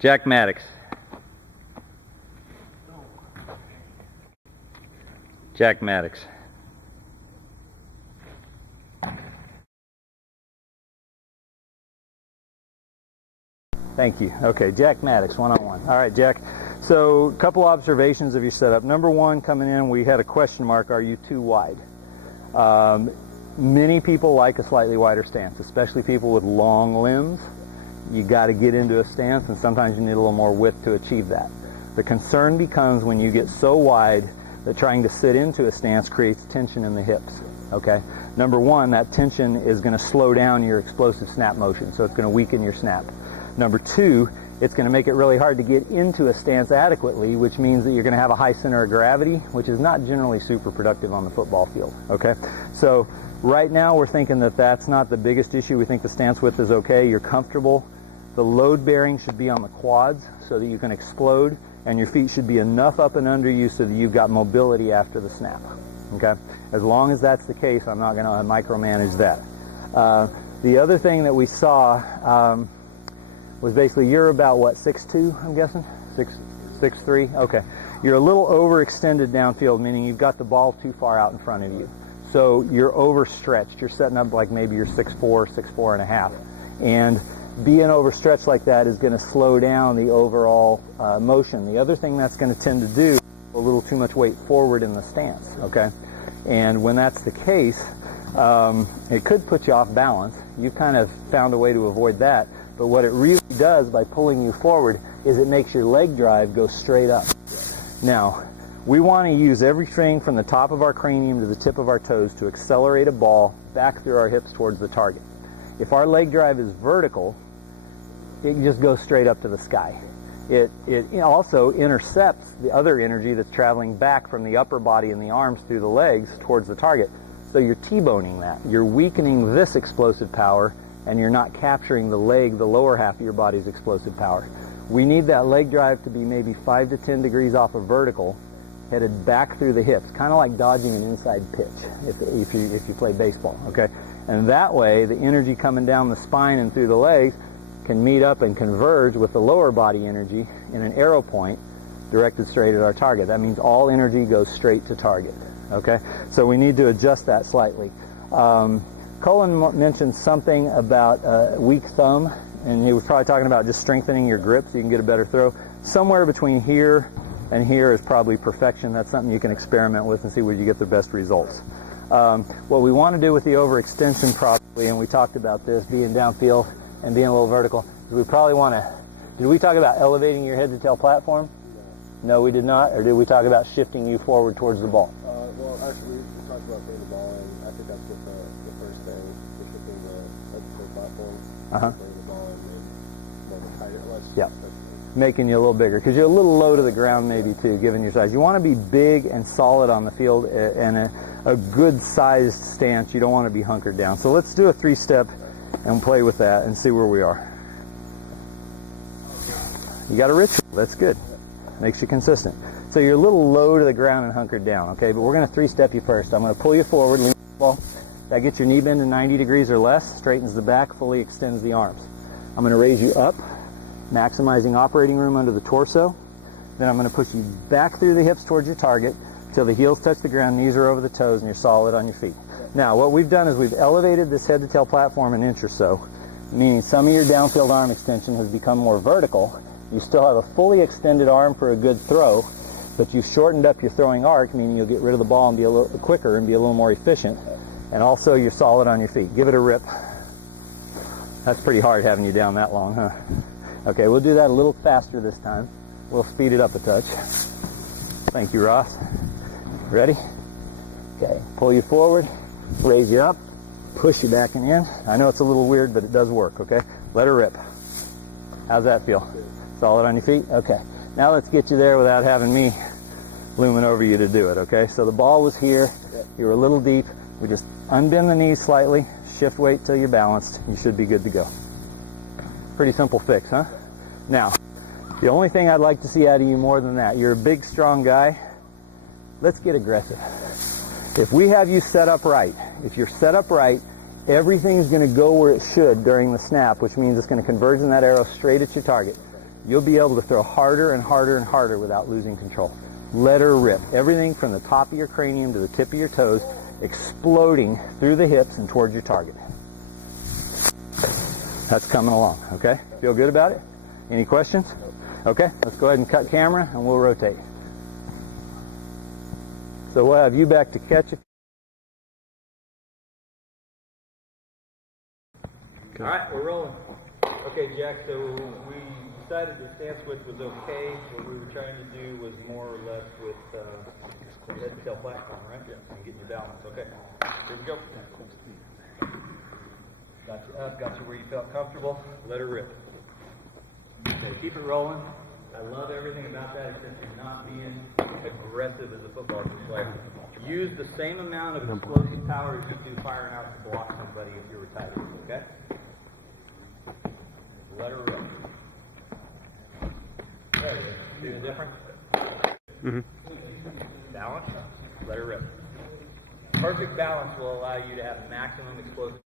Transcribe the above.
Jack Maddox. Jack Maddox. Thank you. Okay, Jack Maddox, one-on-one. All right, Jack. So, a couple observations of your setup. Number one, coming in, we had a question mark, are you too wide? Many people like a slightly wider stance, especially people with long limbs. You got to get into a stance, and sometimes you need a little more width to achieve that. The concern becomes when you get so wide that trying to sit into a stance creates tension in the hips. Okay? Number one, that tension is going to slow down your explosive snap motion, so it's going to weaken your snap. Number two, it's going to make it really hard to get into a stance adequately, which means that you're going to have a high center of gravity, which is not generally super productive on the football field. Okay? So right now we're thinking that that's not the biggest issue. We think the stance width is okay. You're comfortable. The load bearing should be on the quads so that you can explode, and your feet should be enough up and under you so that you've got mobility after the snap. Okay? As long as that's the case, I'm not going to micromanage that. The other thing that we saw was basically you're about, what, 6'2", I'm guessing? 6'3"? Okay. You're a little overextended downfield, meaning you've got the ball too far out in front of you. So you're overstretched. You're setting up like maybe you're 6'4", 6'4 and a half. And being overstretched like that is going to slow down the overall motion. The other thing that's going to tend to do is a little too much weight forward in the stance, okay? And when that's the case, it could put you off balance. You kind of found a way to avoid that. But what it really does by pulling you forward is it makes your leg drive go straight up. Now, we want to use everything from the top of our cranium to the tip of our toes to accelerate a ball back through our hips towards the target. If our leg drive is vertical, it can just go straight up to the sky. It also intercepts the other energy that's traveling back from the upper body and the arms through the legs towards the target. So you're T-boning that. You're weakening this explosive power, and you're not capturing the leg, the lower half of your body's explosive power. We need that leg drive to be maybe 5 to 10 degrees off of vertical, headed back through the hips, kind of like dodging an inside pitch if you play baseball, okay? And that way, the energy coming down the spine and through the legs can meet up and converge with the lower body energy in an arrow point directed straight at our target. That means all energy goes straight to target, okay? So we need to adjust that slightly. Colin mentioned something about weak thumb, and he was probably talking about just strengthening your grip so you can get a better throw. Somewhere between here and here is probably perfection. That's something you can experiment with and see where you get the best results. What we want to do with the overextension probably, and we talked about this, being downfield and being a little vertical, is we probably want to, did we talk about elevating your head to tail platform? No, we did not. Or did we talk about shifting you forward towards the ball? Well, actually, we talked about putting the ball in. I think that's what the first thing, shifting the head to tail platform, putting the ball in, and more tighter, less. Yeah. Making you a little bigger, because you're a little low to the ground maybe too, given your size. You want to be big and solid on the field and a good sized stance. You don't want to be hunkered down. So let's do a 3-step and play with that and see where we are. You got a ritual. That's good. Makes you consistent. So you're a little low to the ground and hunkered down, okay? But we're going to 3-step you first. I'm going to pull you forward, lean the ball. That gets your knee bend to 90 degrees or less, straightens the back, fully extends the arms. I'm going to raise you up, maximizing operating room under the torso. Then I'm going to push you back through the hips towards your target till the heels touch the ground, knees are over the toes, and you're solid on your feet. Now, what we've done is we've elevated this head-to-tail platform an inch or so, meaning some of your downfield arm extension has become more vertical. You still have a fully extended arm for a good throw, but you've shortened up your throwing arc, meaning you'll get rid of the ball and be a little quicker and be a little more efficient. And also, you're solid on your feet. Give it a rip. That's pretty hard having you down that long, huh? Okay, we'll do that a little faster this time. We'll speed it up a touch. Thank you, Ross. Ready? Okay, pull you forward, raise you up, push you back and in. I know it's a little weird, but it does work, okay? Let her rip. How's that feel? Solid on your feet? Okay. Now let's get you there without having me looming over you to do it, okay? So the ball was here. You were a little deep. We just unbend the knees slightly, shift weight till you're balanced. You should be good to go. Pretty simple fix, huh? Now, the only thing I'd like to see out of you more than that, you're a big, strong guy. Let's get aggressive. If we have you set up right, if you're set up right, everything's going to go where it should during the snap, which means it's going to converge in that arrow straight at your target. you'll be able to throw harder and harder and harder without losing control. Let her rip. Everything from the top of your cranium to the tip of your toes, exploding through the hips and towards your target. That's coming along, okay? Feel good about it? Any questions? Okay, let's go ahead and cut camera and we'll rotate. So we'll have you back to catch it. All right, we're rolling. Okay, Jack, so we decided the stance width was okay. What we were trying to do was more or less with the head tail platform, right? Yeah. And getting your balance. Okay, here we go. Got you up, got you where you felt comfortable. Let her rip. Okay, keep it rolling. I love everything about that except you're not being aggressive as a football player. Use the same amount of explosive power as you do firing out to block somebody if you're retired, okay? Let her rip. There it is. See the difference? Mm-hmm. Balance. Let her rip. Perfect balance will allow you to have maximum explosive